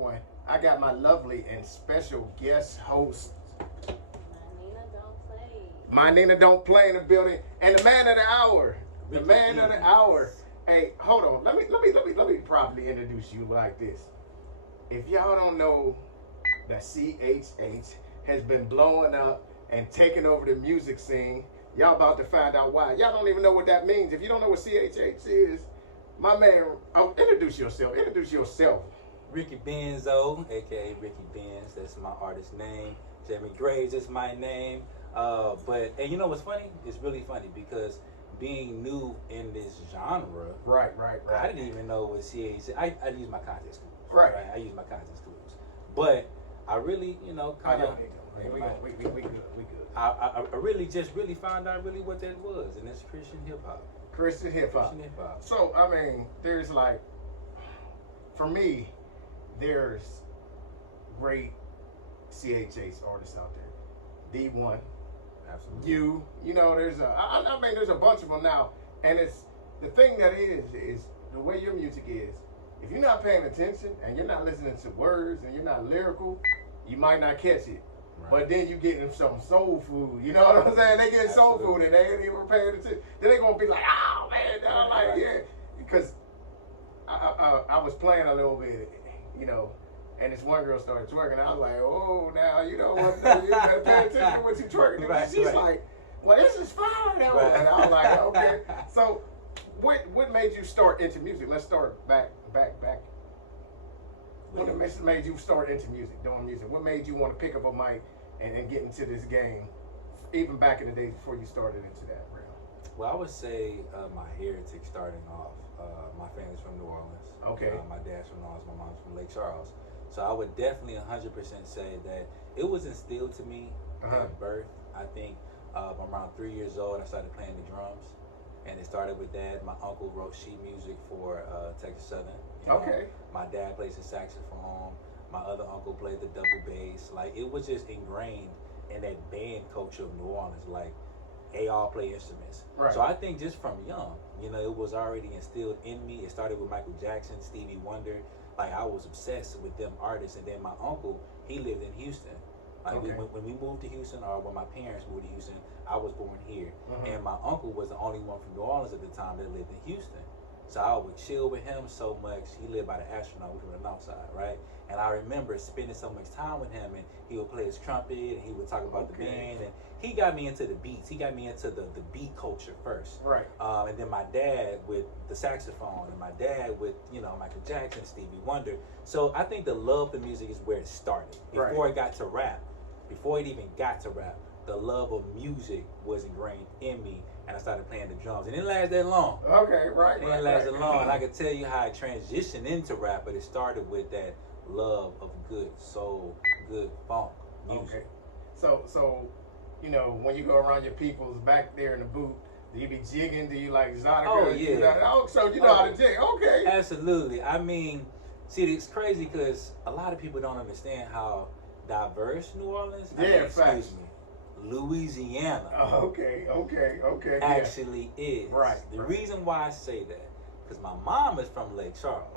one, I got my lovely and special guest host. My Nina don't play in the building, and the man of the hour. The man of the hour. Hey, hold on. Let me properly introduce you like this. If y'all don't know that CHH has been blowing up and taking over the music scene, y'all about to find out why. Y'all don't even know what that means. If you don't know what CHH is, my man, introduce yourself. Introduce yourself. Ricky Benzo, aka Ricky Benz, that's my artist name. Jeremy Graves is my name. And you know what's funny? It's really funny because being new in this genre, right. I didn't even know what CHH. I use my context clues. Right. I use my context clues. But I really, kind of. We good. I really found out really what that was, and it's Christian hip hop. Christian hip hop. So I mean, there's like, for me, there's great CHH artists out there. D1. Absolutely. You know, there's a bunch of them now, and it's the thing that is the way your music is. If you're not paying attention and you're not listening to words and you're not lyrical, you might not catch it. Right. But then you getting some soul food. You know what I'm saying? They getting soul food and they ain't even paying attention. Then they gonna be like, oh man, like yeah, because I was playing a little bit, you know. And this one girl started twerking. I was like, oh, now, you know what? No, you better pay attention to what you twerking. She's like, well, this is fine. And I was like, okay. So what made you start into music? Let's start back. What made you start into music, doing music? What made you want to pick up a mic and get into this game, even back in the days before you started into that realm? Well, I would say my heritage starting off. My family's from New Orleans. Okay. My dad's from New Orleans. My mom's from Lake Charles. So I would definitely 100% say that it was instilled to me at birth. I think around 3 years old, I started playing the drums. And it started with that. My uncle wrote sheet music for Texas Southern. Okay. My dad plays the saxophone. My other uncle played the double bass. Like, it was just ingrained in that band culture of New Orleans. Like, they all play instruments. Right. So I think just from young, it was already instilled in me. It started with Michael Jackson, Stevie Wonder. Like, I was obsessed with them artists. And then my uncle, he lived in Houston. Like, okay. when we moved to Houston, or when my parents moved to Houston, I was born here. And my uncle was the only one from New Orleans at the time that lived in Houston. So I would chill with him so much. He lived by the astronaut, we from the north side, right? And I remember spending so much time with him, and he would play his trumpet, and he would talk about the band, and he got me into the beats. He got me into the beat culture first. Right. And then my dad with the saxophone, and my dad with, Michael Jackson, Stevie Wonder. So I think the love for music is where it started. Before it got to rap, before it even got to rap, the love of music was ingrained in me, and I started playing the drums. And it didn't last that long. Okay, right. It didn't last that long. And I can tell you how I transitioned into rap, but it started with that love of good soul, good funk music. Okay. So when you go around your peoples back there in the booth, do you be jigging? Do you like Exotica? Oh, yeah. So you know how to jig. Okay. Absolutely. I mean, see, it's crazy because a lot of people don't understand how diverse New Orleans, Louisiana. Okay. Actually is. Right. The reason why I say that, because my mom is from Lake Charles.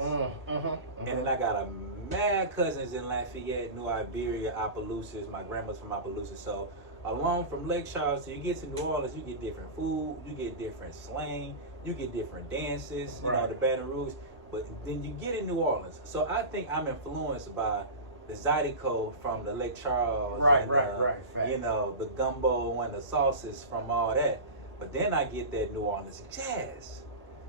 And then I got a mad cousins in Lafayette, New Iberia, Opelousas. My grandma's from Opelousas. So along from Lake Charles, till you get to New Orleans, you get different food, you get different slang, you get different dances, the Baton Rouge. But then you get in New Orleans. So I think I'm influenced by the Zydeco from the Lake Charles, right. The gumbo and the sauces from all that. But then I get that New Orleans jazz.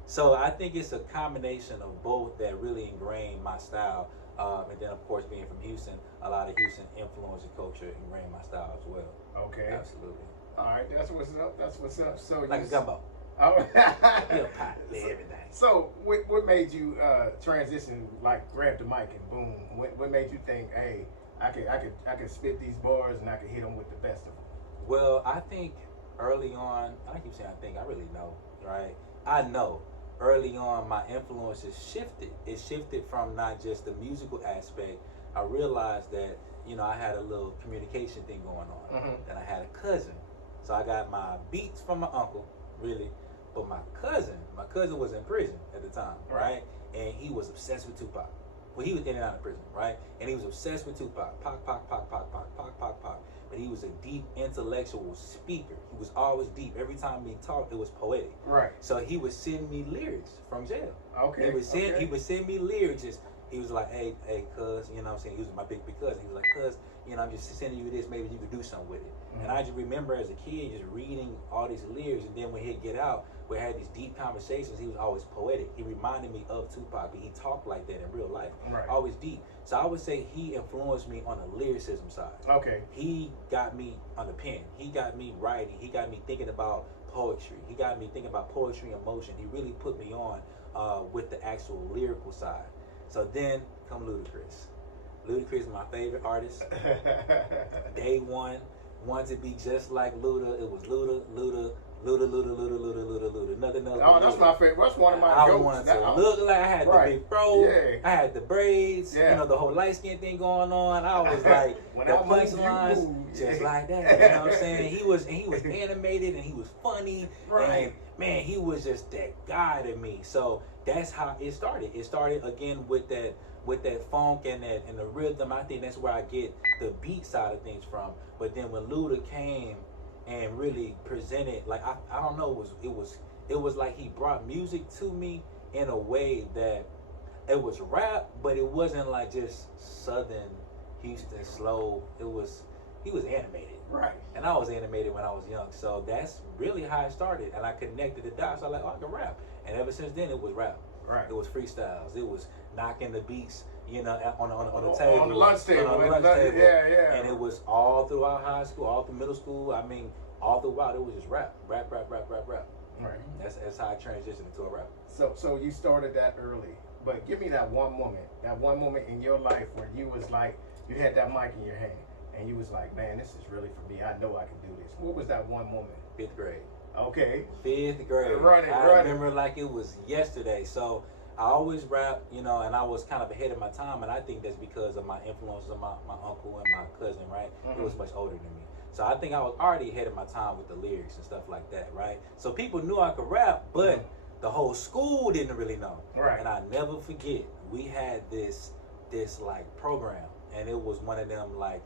So I think it's a combination of both that really ingrained my style. And then, of course, being from Houston, a lot of Houston influence and culture ingrained my style as well. Okay. Absolutely. All right, that's what's up. So like a gumbo. Oh. Everything. So what made you transition, like grab the mic and boom? What made you think, hey, I could spit these bars and I could hit them with the best of them? Well, I think early on, I keep saying I really know, right? I know early on my influences shifted. It shifted from not just the musical aspect. I realized that, I had a little communication thing going on. And I had a cousin. So I got my beats from my uncle, really. But my cousin was in prison at the time, right? And he was obsessed with Tupac. Well, he was in and out of prison, right? And he was obsessed with Tupac. Pac, Pac, Pac, Pac, Pac, Pac, Pac, Pac. But he was a deep intellectual speaker. He was always deep. Every time he talked, it was poetic. Right. So he would send me lyrics from jail. Okay. He would send me lyrics. He was like, hey, cuz, you know what I'm saying? He was my big cousin. He was like, cuz, you know, I'm just sending you this. Maybe you could do something with it. Mm-hmm. And I just remember as a kid just reading all these lyrics. And then when he'd get out, we had these deep conversations. He was always poetic. He reminded me of Tupac. But he talked like that in real life. Right. Always deep. So I would say he influenced me on the lyricism side. Okay. He got me on the pen. He got me writing. He got me thinking about poetry. He got me thinking about poetry and motion. He really put me on with the actual lyrical side. So then come Ludacris. Ludacris is my favorite artist. Day one, wanted to be just like Luda. It was Luda. Nothing else. Oh, that's Luda. my favorite. That's one of my I goats. wanted to look like I had the big fro. Yeah. I had the braids. Yeah. You know, the whole light skin thing going on. I was like the punchlines, just like that. You know what I'm saying? He was animated and he was funny. Right. And man, he was just that guy to me. So that's how it started. It started again with that funk and the rhythm. I think that's where I get the beat side of things from. But then when Luda came and really presented, like I don't know, it was like he brought music to me in a way that it was rap, but it wasn't like just Southern Houston slow. He was animated. Right. And I was animated when I was young. So that's really how it started. And I connected the dots. I was like, oh, I can rap. And ever since then, it was rap. Right. It was freestyles. It was knocking the beats, you know, on the table. On the lunch table. On the lunch table. Yeah. And it was all throughout high school, all through middle school. I mean, all throughout, it was just rap. Rap. Right. That's how I transitioned into a rapper. So you started that early. But give me that one moment in your life where you was like, you had that mic in your hand. And you was like, man, this is really for me. I know I can do this. What was that one moment? 5th grade. Okay. 5th grade. I remember like it was yesterday. So I always rap, you know, and I was kind of ahead of my time. And I think that's because of my influences of my uncle and my cousin, right? Mm-hmm. He was much older than me. So I think I was already ahead of my time with the lyrics and stuff like that, right? So people knew I could rap, but the whole school didn't really know. Right. And I never forget, we had this like program. And it was one of them like,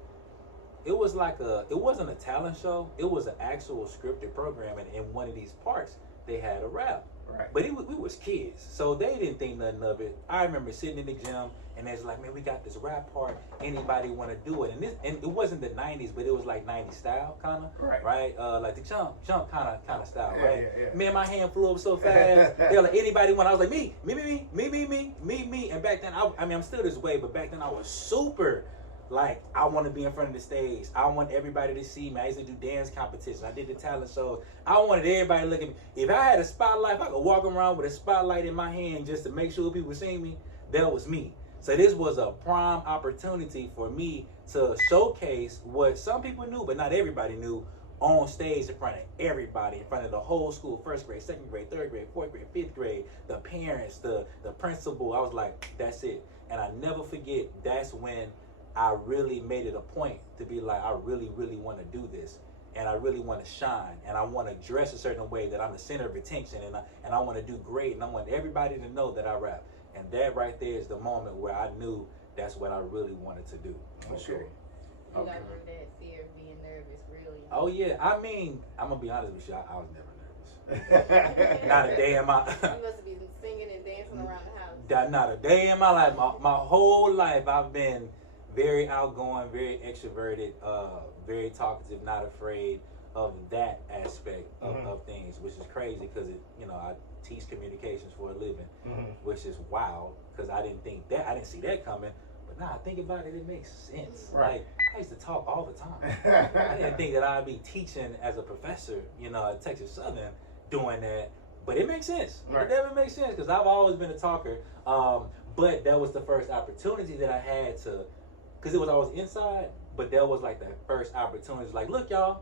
it wasn't a talent show. It was an actual scripted program, and in one of these parts, they had a rap. Right. But we was kids, so they didn't think nothing of it. I remember sitting in the gym, and they was like, "Man, we got this rap part. Anybody want to do it?" And it wasn't the '90s, but it was like '90s style, kind of, right? Like the jump kind of style, right? Yeah. Man, my hand flew up so fast. They were like, "Anybody want?" I was like, "Me." And back then, I mean, I'm still this way, but back then I was super. Like, I want to be in front of the stage. I want everybody to see me. I used to do dance competitions. I did the talent shows. I wanted everybody to look at me. If I had a spotlight, if I could walk around with a spotlight in my hand just to make sure people see me, that was me. So this was a prime opportunity for me to showcase what some people knew, but not everybody knew, on stage in front of everybody, in front of the whole school, 1st grade, 2nd grade, 3rd grade, 4th grade, 5th grade, the parents, the principal. I was like, that's it. And I never forget, that's when I really made it a point to be like, I really, really want to do this. And I really want to shine. And I want to dress a certain way that I'm the center of attention. And I want to do great. And I want everybody to know that I rap. And that right there is the moment where I knew that's what I really wanted to do. For sure. You got through that fear of being nervous, really? Oh, yeah. I mean, I'm going to be honest with you. I was never nervous. Not a day in my... You must be singing and dancing around the house. Not a day in my life. My whole life, I've been very outgoing, very extroverted, very talkative, not afraid of that aspect of things, which is crazy because I teach communications for a living, which is wild because I didn't see that coming. But now I think about it, it makes sense. Right. Like, I used to talk all the time. I didn't think that I'd be teaching as a professor, at Texas Southern, doing that. But it makes sense. Right. It never makes sense because I've always been a talker. But that was the first opportunity that I had to. Because it was always inside, but that was like the first opportunity. Like, look, y'all,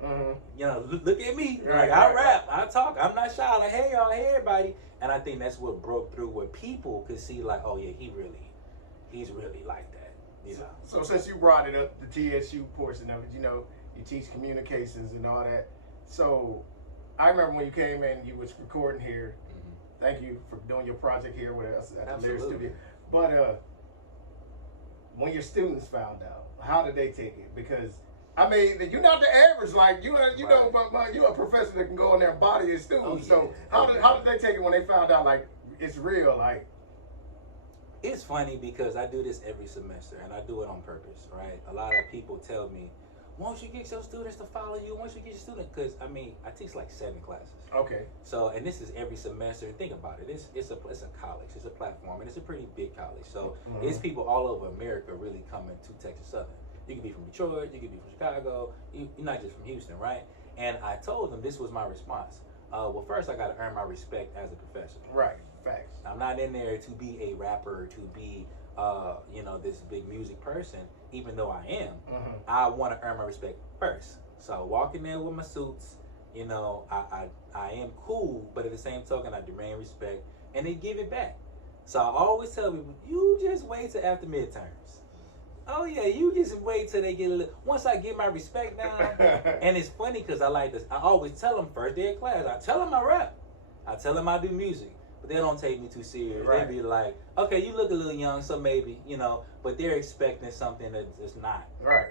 look at me. Like, I rap, I talk, I'm not shy. Like, hey, y'all, hey, everybody. And I think that's what broke through, where people could see, like, oh, yeah, he's really like that. So since you brought it up, the TSU portion of it, you teach communications and all that. So I remember when you came in, you was recording here. Thank you for doing your project here with us at the Lyric Studio. But when your students found out, how did they take it? Because I mean, you're not the average. Like you know, but you're a professor that can go in there and body his students. So how did they take it when they found out like it's real? Like it's funny because I do this every semester and I do it on purpose, right? A lot of people tell me, once you get your students to follow you, once you get your students, because I mean, I teach like 7 classes. Okay. So, and this is every semester. Think about it. It's a college. It's a platform, and it's a pretty big college. So, it's people all over America really coming to Texas Southern. You could be from Detroit. You could be from Chicago. You're not just from Houston, right? And I told them this was my response. Well, first I got to earn my respect as a professor. Right. Facts. I'm not in there to be a rapper, to be this big music person, even though I am. I want to earn my respect first. So I walk in there with my suits, I am cool, but at the same token, I demand respect, and they give it back. So I always tell people, you just wait till after midterms. Oh yeah, you just wait till they get a little, once I get my respect down. And it's funny because I like this. I always tell them first day of class, I tell them I rap. I tell them I do music. But they don't take me too serious. Right. They be like, okay, you look a little young, so maybe, but they're expecting something that's not. Right.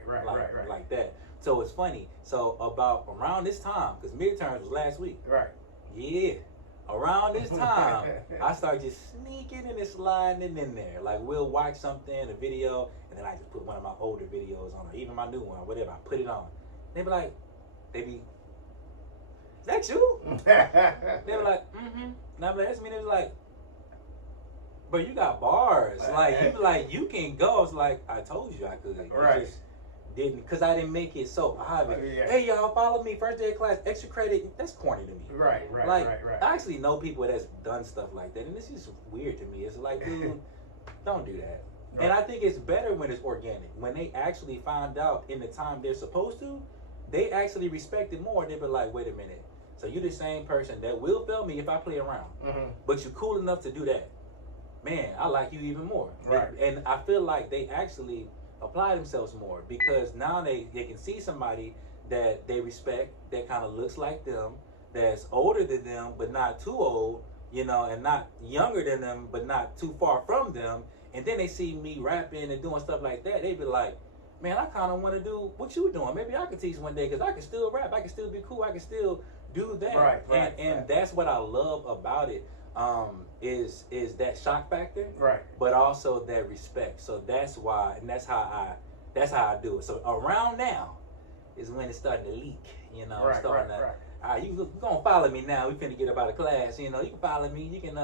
Like that. So it's funny. So about around this time, because midterms was last week. Right. Yeah. Around this time, I start just sneaking and sliding in there. Like we'll watch something, a video, and then I just put one of my older videos on, or even my new one, or whatever. I put it on. They be like, is that you? They were like, Now, that's me. They was like, but you got bars. Like, you be like, you can go. It's like, I told you I could. Right. You just didn't, because I didn't make it so obvious. Yeah. Hey, y'all, follow me. First day of class, extra credit. That's corny to me. Right. I actually know people that's done stuff like that, and it's just weird to me. It's like, dude, don't do that. Right. And I think it's better when it's organic. When they actually find out in the time they're supposed to, they actually respect it more. They be like, wait a minute. So you're the same person that will fail me if I play around, but you're cool enough to do that. Man, I like you even more. Right. And I feel like they actually apply themselves more because now they can see somebody that they respect, that kind of looks like them, that's older than them but not too old, and not younger than them but not too far from them. And then they see me rapping and doing stuff like that. They be like, man, I kind of want to do what you doing. Maybe I could teach one day because I can still rap. I can still be cool. I can still do that. Right. And that's what I love about it, is that shock factor. Right. But also that respect. So that's why, and that's how I do it. So around now is when it's starting to leak. Right. You gonna follow me now. We finna get up out of class. You can follow me. You can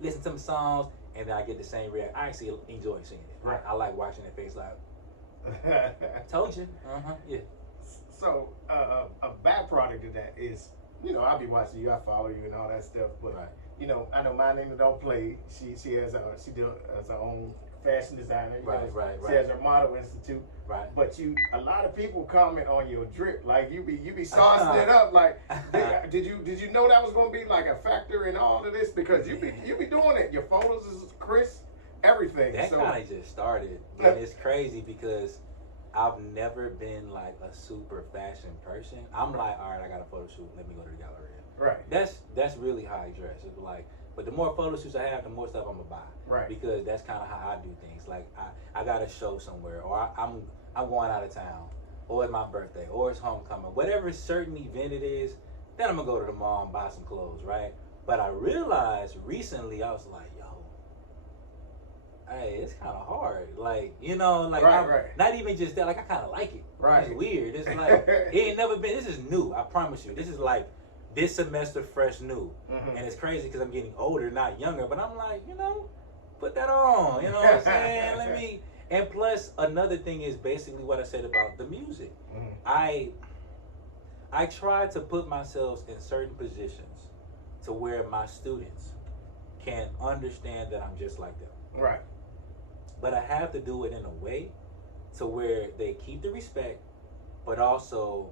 listen to some songs, and then I get the same reaction. I actually enjoy seeing it. Right. I like watching their face. Like, told you. Yeah. So a byproduct of that is, I'll be watching you, I follow you and all that stuff. But I know my name don't play. She has her own fashion designer. Right. She has her model institute. Right. But a lot of people comment on your drip. Like you be saucing it up. Like did you know that was gonna be like a factor in all of this? Because you be doing it. Your photos is crisp, everything. That kind of just started. And it's crazy because I've never been like a super fashion person. I'm like, all right, I got a photo shoot. Let me go to the gallery. Right. That's really how I dress. It's like, but the more photo shoots I have, the more stuff I'm gonna buy. Right. Because that's kind of how I do things. Like I got a show somewhere, or I'm going out of town, or it's my birthday, or it's homecoming, whatever certain event it is. Then I'm gonna go to the mall and buy some clothes, right? But I realized recently, I was like, hey, it's kind of hard. Like, right. Not even just that. Like, I kind of like it. Right. It's weird. It's like, it ain't never been. This is new. I promise you. This is like this semester fresh new. And it's crazy because I'm getting older, not younger. But I'm like, put that on. You know what I'm saying? And plus, another thing is basically what I said about the music. I try to put myself in certain positions to where my students can understand that I'm just like them. Right. But I have to do it in a way to where they keep the respect, but also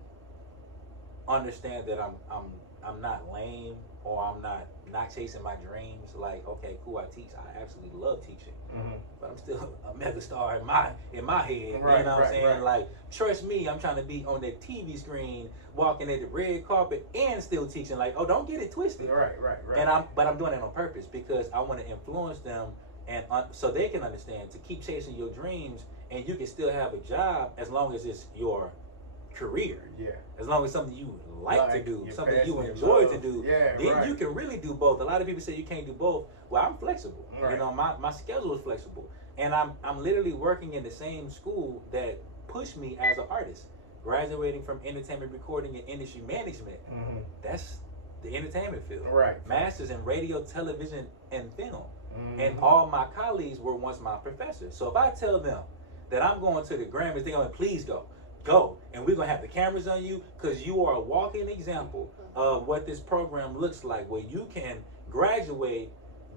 understand that I'm not lame or I'm not chasing my dreams. Like, okay, cool, I teach. I absolutely love teaching, but I'm still a mega star in my head. Right, you know what I'm saying? Right. Like, trust me, I'm trying to be on that TV screen, walking at the red carpet, and still teaching. Like, oh, don't get it twisted. Right. But I'm doing it on purpose because I want to influence them. And so they can understand to keep chasing your dreams and you can still have a job as long as it's your career. Yeah. As long as something you like to do, you're something you passionate, enjoy love. to do, Yeah, then right. you can really do both. A lot of people say you can't do both. Well, I'm flexible. Right. You know, my schedule is flexible. And I'm literally working in the same school that pushed me as an artist. Graduating from entertainment recording and industry management. Mm-hmm. That's the entertainment field. Right. Masters in radio, television, and film. Mm-hmm. And all my colleagues were once my professors. So if I tell them that I'm going to the Grammys, they're going to please go. Go. And we're going to have the cameras on you because you are a walking example of what this program looks like, where you can graduate,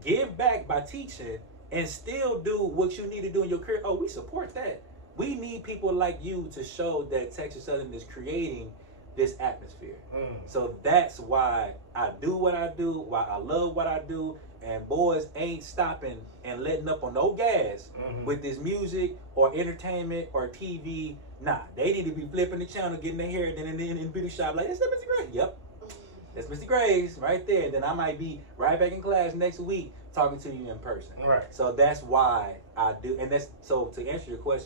give back by teaching, and still do what you need to do in your career. Oh, we support that. We need people like you to show that Texas Southern is creating this atmosphere. So that's why I do what I do, why I love what I do, and boys ain't stopping and letting up on no gas with this music or entertainment or TV. Nah, they need to be flipping the channel, getting their hair, then in the beauty shop like, is that Mr. Gray? Yep. That's Mr. Graves right there. Then I might be right back in class next week talking to you in person. Right. So that's why I do. And that's, so to answer your question,